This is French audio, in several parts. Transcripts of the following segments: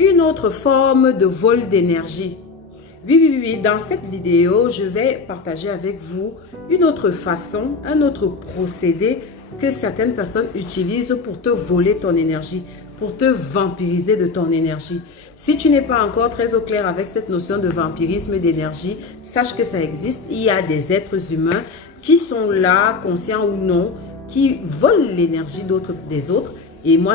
une autre forme de vol d'énergie. Oui, dans cette vidéo, je vais partager avec vous une autre façon, un autre procédé que certaines personnes utilisent pour te voler ton énergie, pour te vampiriser de ton énergie. Si tu n'es pas encore très au clair avec cette notion de vampirisme d'énergie, sache que ça existe. Il y a des êtres humains qui sont là, conscients ou non, qui volent l'énergie des autres. Et moi,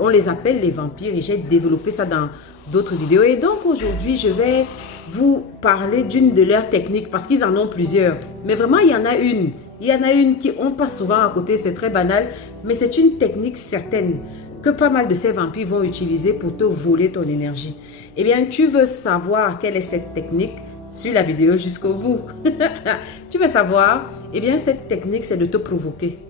on les appelle les vampires et j'ai développé ça dans d'autres vidéos. Et donc aujourd'hui, je vais vous parler d'une de leurs techniques parce qu'ils en ont plusieurs. Mais vraiment, il y en a une. Il y en a une qui on passe souvent à côté, c'est très banal, mais c'est une technique certaine que pas mal de ces vampires vont utiliser pour te voler ton énergie. Eh bien, tu veux savoir quelle est cette technique? Suis la vidéo jusqu'au bout. Tu veux savoir? Eh bien, cette technique, c'est de te provoquer.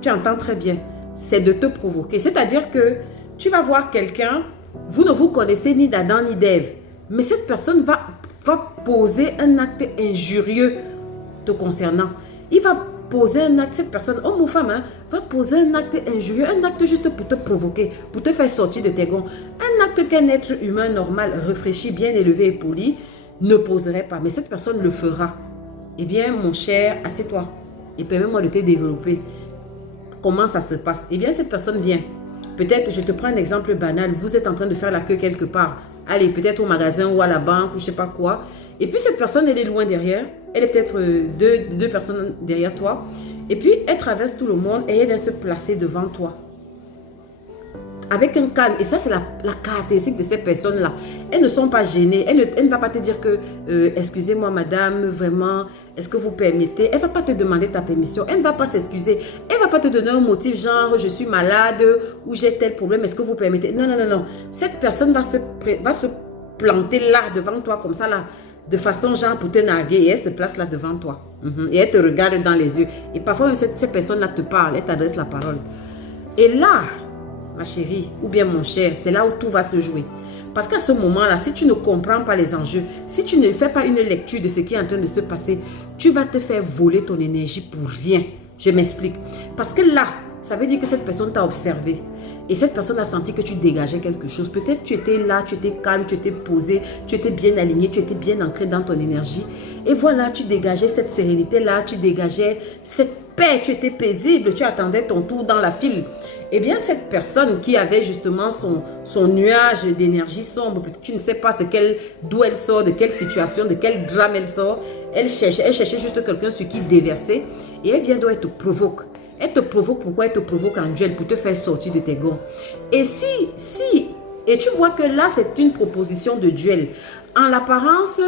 Tu entends très bien. C'est de te provoquer. C'est-à-dire que tu vas voir quelqu'un, vous ne vous connaissez ni d'Adam ni d'Ève, mais cette personne va poser un acte injurieux te concernant. Il va poser un acte, cette personne, homme ou femme, va poser un acte injurieux, un acte juste pour te provoquer, pour te faire sortir de tes gonds. Un acte qu'un être humain normal, réfléchi, bien élevé et poli, ne poserait pas. Mais cette personne le fera. Eh bien, mon cher, assieds-toi et permets-moi de te développer. Comment ça se passe? Eh bien, cette personne vient. Peut-être, je te prends un exemple banal. Vous êtes en train de faire la queue quelque part. Allez, peut-être au magasin ou à la banque ou je ne sais pas quoi. Et puis, cette personne, elle est loin derrière. Elle est peut-être deux personnes derrière toi. Et puis, elle traverse tout le monde et elle vient se placer devant toi. Avec un calme. Et ça, c'est la caractéristique de ces personnes-là. Elles ne sont pas gênées. Elle ne va pas te dire que, excusez-moi, madame, vraiment, est-ce que vous permettez? Elle ne va pas te demander ta permission. Elle ne va pas s'excuser. Elle ne va pas te donner un motif genre, je suis malade ou j'ai tel problème, est-ce que vous permettez? Non. Cette personne va se planter là, devant toi, comme ça, là, de façon genre pour te narguer. Et elle se place là devant toi. Et elle te regarde dans les yeux. Et parfois, même ces personnes-là te parlent. Elle t'adresse la parole. Et là, ma chérie, ou bien mon cher, c'est là où tout va se jouer. Parce qu'à ce moment-là, si tu ne comprends pas les enjeux, si tu ne fais pas une lecture de ce qui est en train de se passer, tu vas te faire voler ton énergie pour rien. Je m'explique. Parce que là, ça veut dire que cette personne t'a observé. Et cette personne a senti que tu dégageais quelque chose. Peut-être tu étais là, tu étais calme, tu étais posé, tu étais bien aligné, tu étais bien ancré dans ton énergie. Et voilà, tu dégageais cette sérénité-là, tu dégageais cette paix, tu étais paisible, tu attendais ton tour dans la file. Eh bien, cette personne qui avait justement son nuage d'énergie sombre, peut-être tu ne sais pas d'où elle sort, de quelle situation, de quel drame elle sort. Elle cherchait juste quelqu'un sur qui déverser. Et elle vient donc, elle te provoque. Elle te provoque, pourquoi elle te provoque en duel? Pour te faire sortir de tes gonds. Et et tu vois que là, c'est une proposition de duel. En l'apparence,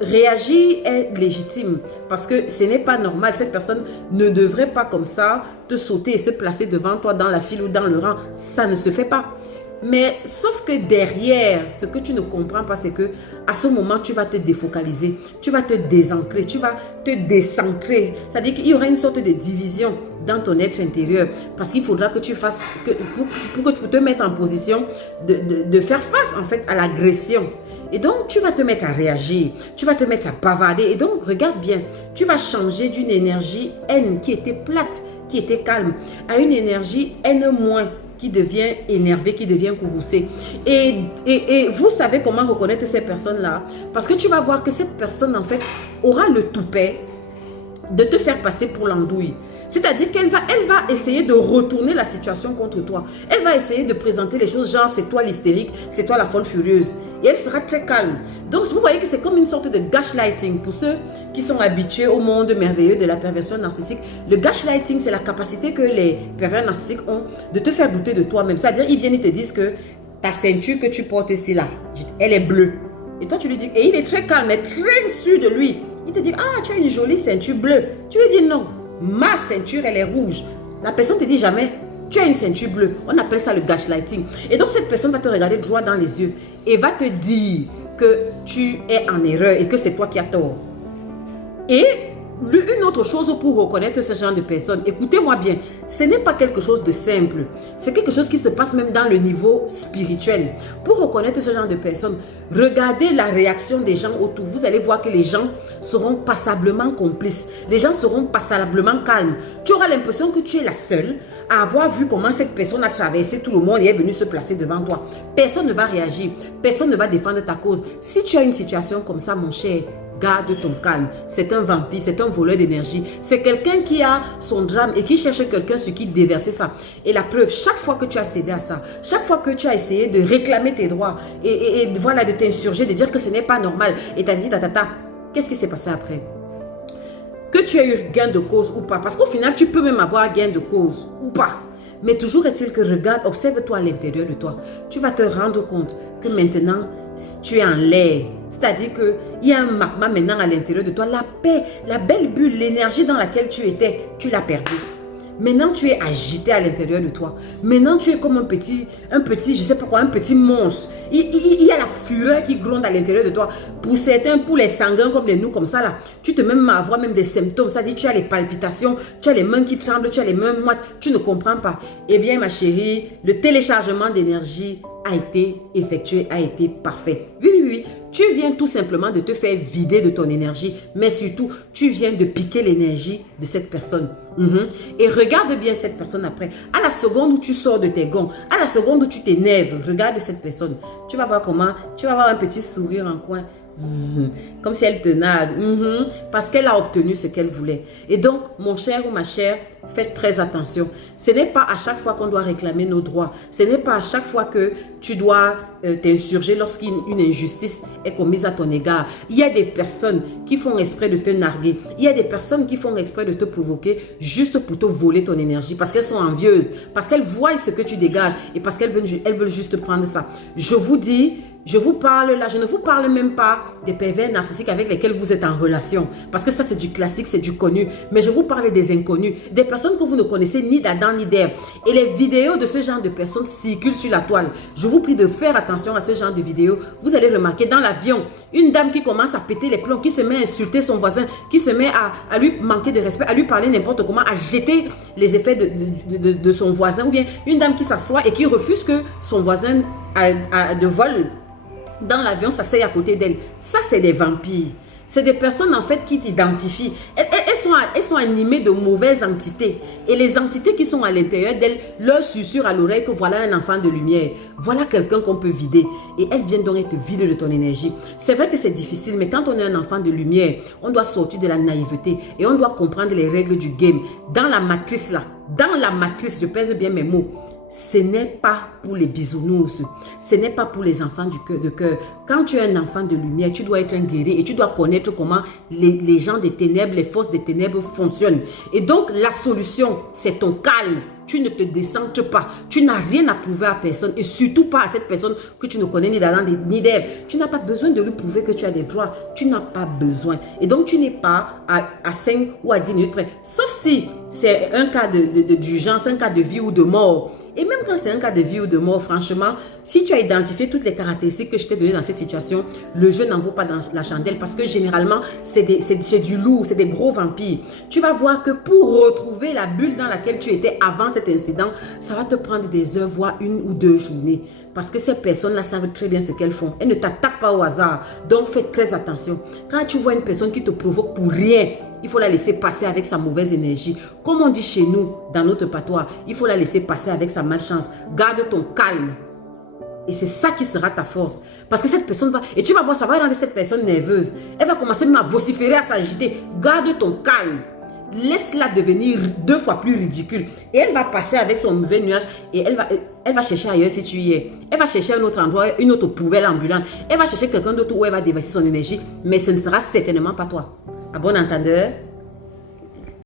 réagir est légitime parce que ce n'est pas normal. Cette personne ne devrait pas comme ça te sauter et se placer devant toi dans la file ou dans le rang. Ça ne se fait pas. Mais sauf que derrière, ce que tu ne comprends pas, c'est que à ce moment, tu vas te défocaliser, tu vas te désancrer, tu vas te décentrer. C'est-à-dire qu'il y aura une sorte de division dans ton être intérieur parce qu'il faudra que tu fasses, pour te mettre en position de faire face en fait à l'agression. Et donc, tu vas te mettre à réagir, tu vas te mettre à bavarder. Et donc, regarde bien, tu vas changer d'une énergie haine qui était plate, qui était calme, à une énergie haine moins, qui devient énervé, qui devient courroucé. Et vous savez comment reconnaître ces personnes-là? Parce que tu vas voir que cette personne, en fait, aura le toupet de te faire passer pour l'andouille. C'est-à-dire qu'elle va essayer de retourner la situation contre toi. Elle va essayer de présenter les choses genre c'est toi l'hystérique, c'est toi la folle furieuse. Et elle sera très calme. Donc vous voyez que c'est comme une sorte de gaslighting. Pour ceux qui sont habitués au monde merveilleux de la perversion narcissique, le gaslighting c'est la capacité que les pervers narcissiques ont de te faire douter de toi-même. C'est-à-dire ils viennent et te disent que ta ceinture que tu portes ici là, elle est bleue. Et toi tu lui dis, et il est très calme, mais très sûr de lui. Il te dit, ah tu as une jolie ceinture bleue. Tu lui dis non. Ma ceinture, elle est rouge. La personne te dit jamais, tu as une ceinture bleue. On appelle ça le gaslighting. Et donc, cette personne va te regarder droit dans les yeux et va te dire que tu es en erreur et que c'est toi qui as tort. Et Une autre chose pour reconnaître ce genre de personnes, écoutez-moi bien, ce n'est pas quelque chose de simple. C'est quelque chose qui se passe même dans le niveau spirituel. Pour reconnaître ce genre de personnes, regardez la réaction des gens autour. Vous allez voir que les gens seront passablement complices. Les gens seront passablement calmes. Tu auras l'impression que tu es la seule à avoir vu comment cette personne a traversé tout le monde et est venue se placer devant toi. Personne ne va réagir. Personne ne va défendre ta cause. Si tu as une situation comme ça, mon cher, garde ton calme. C'est un vampire, c'est un voleur d'énergie. C'est quelqu'un qui a son drame et qui cherche quelqu'un sur qui déverser ça. Et la preuve, chaque fois que tu as cédé à ça, chaque fois que tu as essayé de réclamer tes droits et voilà, de t'insurger, de dire que ce n'est pas normal, et tu as dit qu'est-ce qui s'est passé après? Que tu aies eu gain de cause ou pas, parce qu'au final, tu peux même avoir gain de cause ou pas. Mais toujours est-il que regarde, observe-toi à l'intérieur de toi. Tu vas te rendre compte que maintenant, tu es en l'air. C'est-à-dire qu'il y a un magma maintenant à l'intérieur de toi. La paix, la belle bulle, l'énergie dans laquelle tu étais, tu l'as perdue. Maintenant, tu es agité à l'intérieur de toi. Maintenant, tu es comme un petit, je sais pas quoi, un petit monstre. Il y a la fureur qui gronde à l'intérieur de toi. Pour certains, pour les sanguins comme nous, comme ça là, tu te mets à avoir même des symptômes. C'est-à-dire, tu as les palpitations, tu as les mains qui tremblent, tu as les mains moites, tu ne comprends pas. Eh bien, ma chérie, le téléchargement d'énergie a été effectué, a été parfait. Oui. Tu viens tout simplement de te faire vider de ton énergie, mais surtout, tu viens de piquer l'énergie de cette personne. Et regarde bien cette personne après. À la seconde où tu sors de tes gonds, à la seconde où tu t'énerves, regarde cette personne. Tu vas voir comment, tu vas avoir un petit sourire en coin. Comme si elle te nargue, parce qu'elle a obtenu ce qu'elle voulait. Et donc, mon cher ou ma chère, faites très attention. Ce n'est pas à chaque fois qu'on doit réclamer nos droits. Ce n'est pas à chaque fois que tu dois t'insurger lorsqu'une injustice est commise à ton égard. Il y a des personnes qui font exprès de te narguer. Il y a des personnes qui font exprès de te provoquer juste pour te voler ton énergie, parce qu'elles sont envieuses, parce qu'elles voient ce que tu dégages et parce qu'elles veulent juste prendre ça. Je vous dis, je vous parle là, je ne vous parle même pas des pervers narcissiques avec lesquels vous êtes en relation. Parce que ça, c'est du classique, c'est du connu. Mais je vous parle des inconnus, des personnes que vous ne connaissez ni d'Adam ni d'Ève. Et les vidéos de ce genre de personnes circulent sur la toile. Je vous prie de faire attention à ce genre de vidéos. Vous allez remarquer dans l'avion, une dame qui commence à péter les plombs, qui se met à insulter son voisin, qui se met à lui manquer de respect, à lui parler n'importe comment, à jeter les effets de son voisin. Ou bien une dame qui s'assoit et qui refuse que son voisin de vol dans l'avion s'asseye à côté d'elle. Ça, c'est des vampires. C'est des personnes en fait qui t'identifient. Elles sont animées de mauvaises entités. Et les entités qui sont à l'intérieur d'elles leur susurrent à l'oreille que voilà un enfant de lumière. Voilà quelqu'un qu'on peut vider. Et elles viennent donc être vides de ton énergie. C'est vrai que c'est difficile, mais quand on est un enfant de lumière, on doit sortir de la naïveté et on doit comprendre les règles du game. Dans la matrice là, je pèse bien mes mots. Ce n'est pas pour les bisounours, ce n'est pas pour les enfants de cœur. Quand tu es un enfant de lumière, tu dois être un guerrier et tu dois connaître comment les gens des ténèbres, les forces des ténèbres fonctionnent. Et donc, la solution, c'est ton calme. Tu ne te décentres pas. Tu n'as rien à prouver à personne et surtout pas à cette personne que tu ne connais ni d'Adam ni d'Ève. Tu n'as pas besoin de lui prouver que tu as des droits. Tu n'as pas besoin. Et donc, tu n'es pas à 5 ou à 10 minutes près. Sauf si c'est un cas d'urgence, un cas de vie ou de mort. Et même quand c'est un cas de vie ou de mort, franchement, si tu as identifié toutes les caractéristiques que je t'ai données dans cette situation, le jeu n'en vaut pas dans la chandelle parce que généralement, c'est du lourd, c'est des gros vampires. Tu vas voir que pour retrouver la bulle dans laquelle tu étais avant cet incident, ça va te prendre des heures, voire 1 ou 2 journées. Parce que ces personnes-là savent très bien ce qu'elles font. Elles ne t'attaquent pas au hasard. Donc, fais très attention. Quand tu vois une personne qui te provoque pour rien, il faut la laisser passer avec sa mauvaise énergie. Comme on dit chez nous, dans notre patois, il faut la laisser passer avec sa malchance. Garde ton calme. Et c'est ça qui sera ta force. Parce que cette personne va... Et tu vas voir, ça va rendre cette personne nerveuse. Elle va commencer même à vociférer, à s'agiter. Garde ton calme. Laisse-la devenir 2 fois plus ridicule. Et elle va passer avec son mauvais nuage et elle va chercher ailleurs si tu y es. Elle va chercher un autre endroit, une autre poubelle ambulante. Elle va chercher quelqu'un d'autre où elle va déverser son énergie. Mais ce ne sera certainement pas toi. À bon entendeur.